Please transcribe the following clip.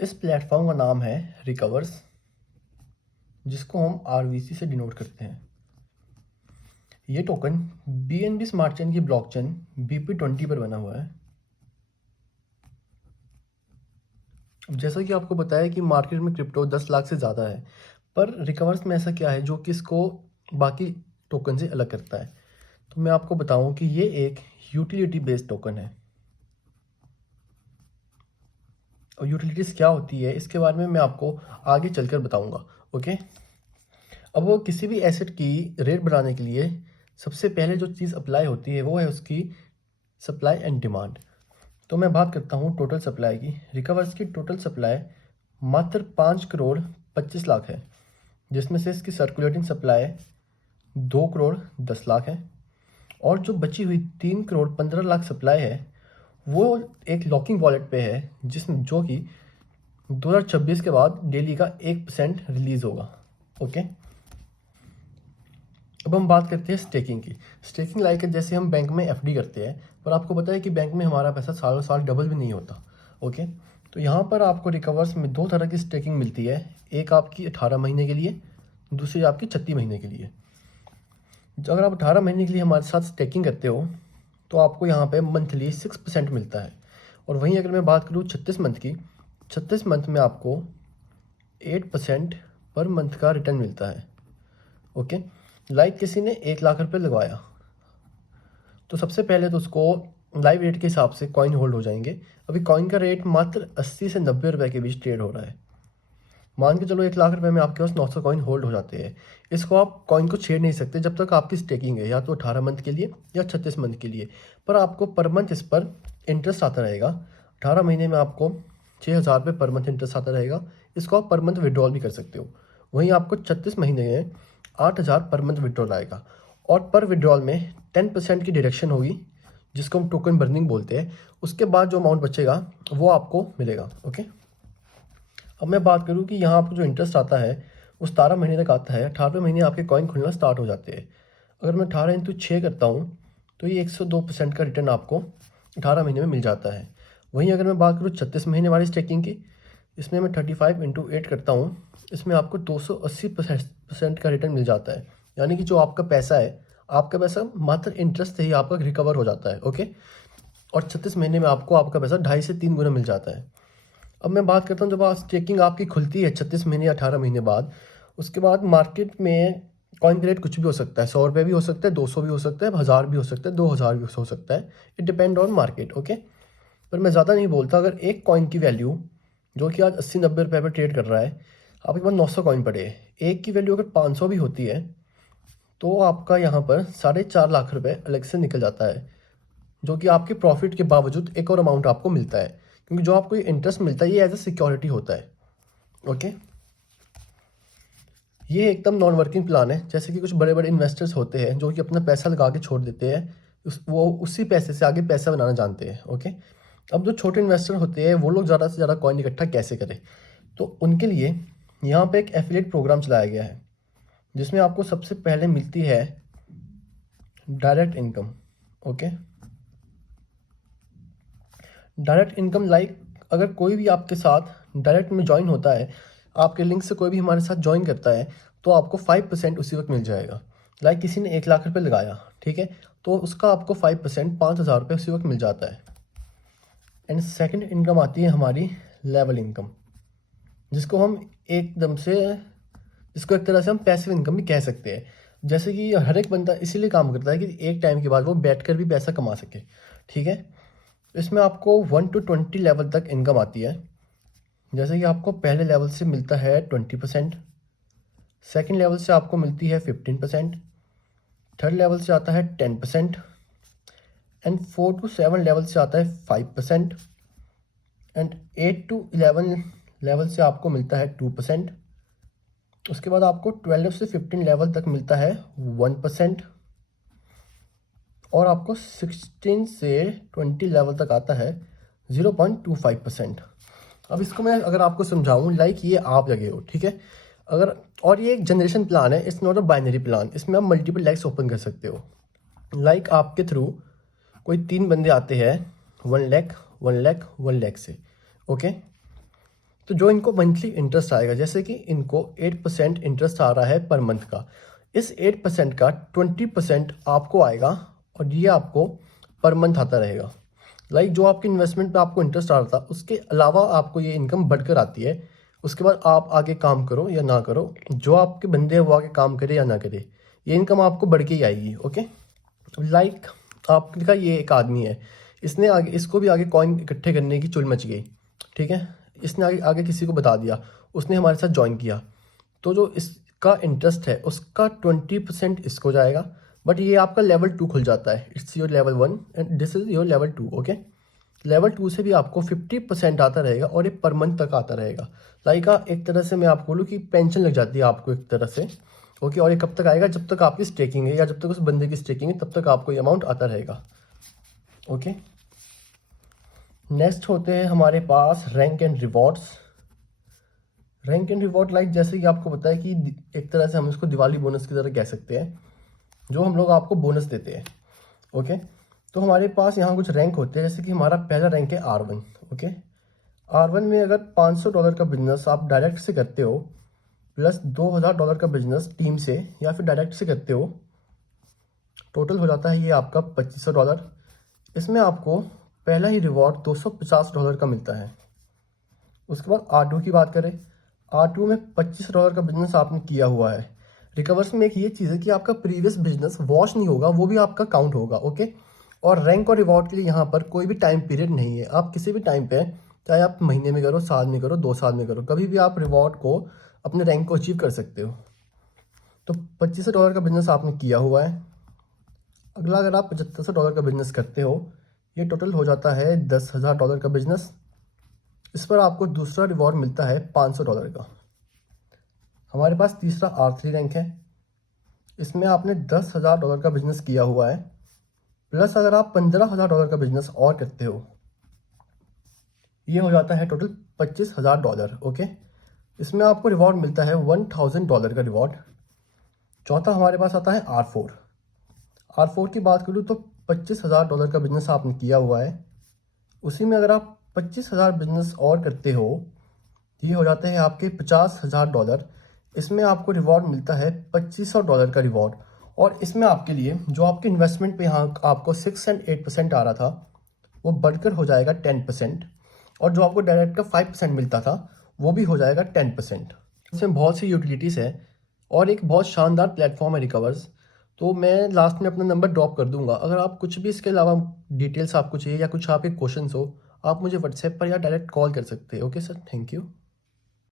इस प्लेटफॉर्म का नाम है रिकवर्स, जिसको हम आरवीसी से डिनोट करते हैं। ये टोकन बीएनबी स्मार्ट चेन की ब्लॉकचेन BP20 पर बना हुआ है। अब जैसा कि आपको बताया कि मार्केट में क्रिप्टो 10 लाख से ज़्यादा है, पर रिकवर्स में ऐसा क्या है जो कि इसको बाकी टोकन से अलग करता है। तो मैं आपको बताऊं कि ये एक यूटिलिटी बेस्ड टोकन है। और यूटिलिटीज़ क्या होती है इसके बारे में मैं आपको आगे चलकर बताऊंगा। ओके, अब वो किसी भी एसेट की रेट बढ़ाने के लिए सबसे पहले जो चीज़ अप्लाई होती है वो है उसकी सप्लाई एंड डिमांड। तो मैं बात करता हूँ टोटल सप्लाई की। रिकवर्स की टोटल सप्लाई मात्र 5 करोड़ 25 लाख है, जिसमें से इसकी सर्कुलेटिंग सप्लाई 2 करोड़ 10 लाख है, और जो बची हुई 3 करोड़ 15 लाख सप्लाई है वो एक लॉकिंग वॉलेट पे है, जिसमें जो कि 2026 के बाद डेली का 1% रिलीज़ होगा। ओके, अब हम बात करते हैं स्टेकिंग की। स्टेकिंग लाइक जैसे हम बैंक में एफडी करते हैं, पर आपको पता है कि बैंक में हमारा पैसा सालों साल डबल भी नहीं होता। ओके, तो यहाँ पर आपको रिकवर्स में 2 तरह की स्टेकिंग मिलती है। एक आपकी 18 महीने के लिए, दूसरी आपकी 36 महीने के लिए। तो अगर आप 18 महीने के लिए हमारे साथ स्टेकिंग करते हो तो आपको यहाँ पे मंथली 6% मिलता है। और वहीं अगर मैं बात करूँ 36 मंथ की, 36 मंथ में आपको 8% पर मंथ का रिटर्न मिलता है। ओके, लाइक किसी ने 1 लाख रुपए लगवाया तो सबसे पहले तो उसको लाइव रेट के हिसाब से कॉइन होल्ड हो जाएंगे। अभी कॉइन का रेट मात्र 80 से 90 रुपए के बीच ट्रेड हो रहा है। मान के चलो 1 लाख रुपए में आपके पास 900 कॉइन होल्ड हो जाते हैं। इसको आप कॉइन को छेड़ नहीं सकते जब तक आपकी स्टेकिंग है, या तो 18 मंथ के लिए या 36 मंथ के लिए। पर आपको पर मंथ इस पर इंटरेस्ट आता रहेगा। 18 महीने में आपको 6,000 रुपये पर मंथ इंटरेस्ट आता रहेगा। इसको आप पर मंथ विड्रॉल भी कर सकते हो। वहीं आपको 36 महीने में 8,000 पर मंथ विड्रॉल आएगा, और पर विड्रॉल में 10% की डिडक्शन होगी, जिसको हम टोकन बर्निंग बोलते हैं। उसके बाद जो अमाउंट बचेगा वो आपको मिलेगा। ओके, अब मैं बात करूँ कि यहाँ आपको जो इंटरेस्ट आता है वो 17 महीने तक आता है। 18वें महीने आपके कॉइन खुलना स्टार्ट हो जाते हैं। अगर मैं 18 × 6 करता हूँ तो ये 102% का रिटर्न आपको 18 महीने में मिल जाता है। वहीं अगर मैं बात करूँ 36 महीने वाली स्टेकिंग की, इसमें मैं 35 × 8 करता हूँ, इसमें आपको 280% का रिटर्न मिल जाता है। यानी कि जो आपका पैसा है, आपका पैसा मात्र इंटरेस्ट से ही आपका रिकवर हो जाता है। ओके, और 36 महीने में आपको आपका पैसा 2.5 से 3 गुना मिल जाता है। अब मैं बात करता हूँ जब स्टेकिंग आपकी खुलती है 36 महीने या 18 महीने बाद, उसके बाद मार्केट में कॉइन का रेट कुछ भी हो सकता है। 100 रुपये भी हो सकता है, 200 भी हो सकता है, 1000 भी हो सकता है, 2000 भी हो सकता है। It depend on market. Okay, पर मैं ज़्यादा नहीं बोलता। अगर एक कॉइन की वैल्यू जो कि आज 80-90 रुपये पर ट्रेड कर रहा है, आपके पास 900 कॉइन पड़े हैं, एक की वैल्यू अगर 500 भी होती है तो आपका यहाँ पर 4.5 लाख रुपये अलग से निकल जाता है, जो कि आपके प्रॉफिट के बावजूद एक और अमाउंट आपको मिलता है, क्योंकि जो आपको इंटरेस्ट मिलता है ये एज ए सिक्योरिटी होता है। ओके, ये एकदम नॉन वर्किंग प्लान है। जैसे कि कुछ बड़े बड़े इन्वेस्टर्स होते हैं जो कि अपना पैसा लगा के छोड़ देते हैं, वो उसी पैसे से आगे पैसा बनाना जानते हैं। ओके, अब जो छोटे इन्वेस्टर होते हैं वो लोग ज़्यादा से ज़्यादा कॉइन इकट्ठा कैसे करें, तो उनके लिए यहाँ पे एक एफिलिएट प्रोग्राम चलाया गया है, जिसमें आपको सबसे पहले मिलती है direct income. Okay, direct income like अगर कोई भी आपके साथ डायरेक्ट में ज्वाइन होता है, आपके लिंक से कोई भी हमारे साथ ज्वाइन करता है, तो आपको 5% उसी वक्त मिल जाएगा। लाइक किसी ने 1 लाख रुपये लगाया, ठीक है, तो उसका आपको 5% 5,000 रुपये उसी वक्त मिल जाता है। एंड सेकंड इनकम आती है हमारी लेवल इनकम, जिसको हम एकदम से जिसको एक तरह से हम पैसिव इनकम भी कह सकते हैं। जैसे कि हर एक बंदा इसीलिए काम करता है कि एक टाइम के बाद वो बैठकर भी पैसा कमा सके। ठीक है, इसमें आपको 1 to 20 लेवल तक इनकम आती है। जैसे कि आपको पहले लेवल से मिलता है 20%, सेकंड लेवल से आपको मिलती है 15%, थर्ड लेवल से आता है 10%, एंड 4 to 7 लेवल से आता है 5%, एंड 8 to 11 लेवल से आपको मिलता है 2%। उसके बाद आपको 12 से 15 लेवल तक मिलता है 1%, और आपको 16 से 20 लेवल तक आता है 0.25%। अब इसको मैं अगर आपको समझाऊं, लाइक ये आप लगे हो, ठीक है, अगर, और ये एक जनरेशन प्लान है, it's not a binary plan. इसमें आप मल्टीपल लेग्स ओपन कर सकते हो। लाइक आपके थ्रू कोई 3 बंदे आते हैं 1 लाख 1 लाख 1 लाख से। ओके, तो जो इनको मंथली इंटरेस्ट आएगा, जैसे कि इनको 8% इंटरेस्ट आ रहा है पर मंथ का, इस 8% का 20% आपको आएगा और ये आपको पर मंथ आता रहेगा। लाइक जो आपके इन्वेस्टमेंट पे आपको इंटरेस्ट आ रहा था उसके अलावा आपको ये इनकम बढ़कर आती है। उसके बाद आप आगे काम करो या ना करो, जो आपके बंदे हैं वो आगे काम करे या ना करे, ये इनकम आपको बढ़ के ही आएगी। ओके, लाइक आपका ये एक आदमी है, इसने आगे, इसको भी आगे कॉइन इकट्ठे करने की चुल मच गई, ठीक है, इसने आगे आगे किसी को बता दिया, उसने हमारे साथ ज्वाइन किया, तो जो इसका इंटरेस्ट है उसका 20% इसको जाएगा, बट ये आपका लेवल 2 खुल जाता है। It's your level 1 and this is your level 2। Okay, level 2 से भी आपको 50% आता रहेगा और ये पर मंथ तक आता रहेगा। लाइक एक तरह से मैं आपको बोलूँ कि पेंशन लग जाती है आपको एक तरह से। ओके, और ये कब तक आएगा, जब तक आपकी स्टेकिंग है या जब तक उस बंदे की स्टेकिंग है तब तक आपको ये अमाउंट आता रहेगा। ओके, नेक्स्ट होते हैं हमारे पास rank and rewards. Rank and reward like जैसे कि आपको पता है कि एक तरह से हम इसको दिवाली बोनस की तरह कह सकते हैं, जो हम लोग आपको बोनस देते हैं। ओके, तो हमारे पास यहाँ कुछ रैंक होते हैं, जैसे कि हमारा पहला रैंक है R1। ओके, R1 में अगर $500 का बिजनेस आप डायरेक्ट से करते हो प्लस $2000 का बिजनेस टीम से या फिर डायरेक्ट से करते हो, टोटल हो जाता है ये आपका $2500। इसमें आपको पहला ही रिवॉर्ड $250 का मिलता है। उसके बाद R2 की बात करें, R2 में $2500 का बिजनेस आपने किया हुआ है। रिकवर्स में एक ये चीज़ है कि आपका प्रीवियस बिजनेस वॉश नहीं होगा, वो भी आपका काउंट होगा। ओके, और रैंक और रिवॉर्ड के लिए यहाँ पर कोई भी टाइम पीरियड नहीं है, आप किसी भी टाइम पे, चाहे आप महीने में करो, साल में करो, 2 साल में करो, कभी भी आप रिवॉर्ड को, अपने रैंक को अचीव कर सकते हो। तो $2500 का बिजनेस आपने किया हुआ है। अगला अगर आप $7500 का बिजनेस करते हो, ये टोटल हो जाता है $10,000 का बिजनेस। इस पर आपको दूसरा रिवॉर्ड मिलता है $500 का। हमारे पास तीसरा R3 रैंक है, इसमें आपने $10,000 का बिजनेस किया हुआ है, प्लस अगर आप $15,000 का बिजनेस और करते हो, ये हो जाता है टोटल $25,000। ओके, इसमें आपको रिवॉर्ड मिलता है $1,000 का रिवॉर्ड। चौथा हमारे पास आता है R4। R4 की बात करूँ तो $25,000 का बिजनेस आपने किया हुआ है, उसी में अगर आप 25,000 बिजनेस और करते हो, ये हो जाते हैं आपके $50,000। इसमें आपको रिवॉर्ड मिलता है $2500 का रिवॉर्ड, और इसमें आपके लिए जो आपके इन्वेस्टमेंट पे यहाँ आपको 6 और 8% आ रहा था, वो बढ़कर हो जाएगा 10%, और जो आपको डायरेक्ट का 5% मिलता था वो भी हो जाएगा 10%। इसमें बहुत सी यूटिलिटीज़ है और एक बहुत शानदार प्लेटफॉर्म है रिकवर्स। तो मैं लास्ट में अपना नंबर ड्रॉप कर दूंगा, अगर आप कुछ भी इसके अलावा डिटेल्स आपको चाहिए या कुछ आपके क्वेश्चंस हो, आप मुझे व्हाट्सएप पर या डायरेक्ट कॉल कर सकते हैं। Okay sir, thank you.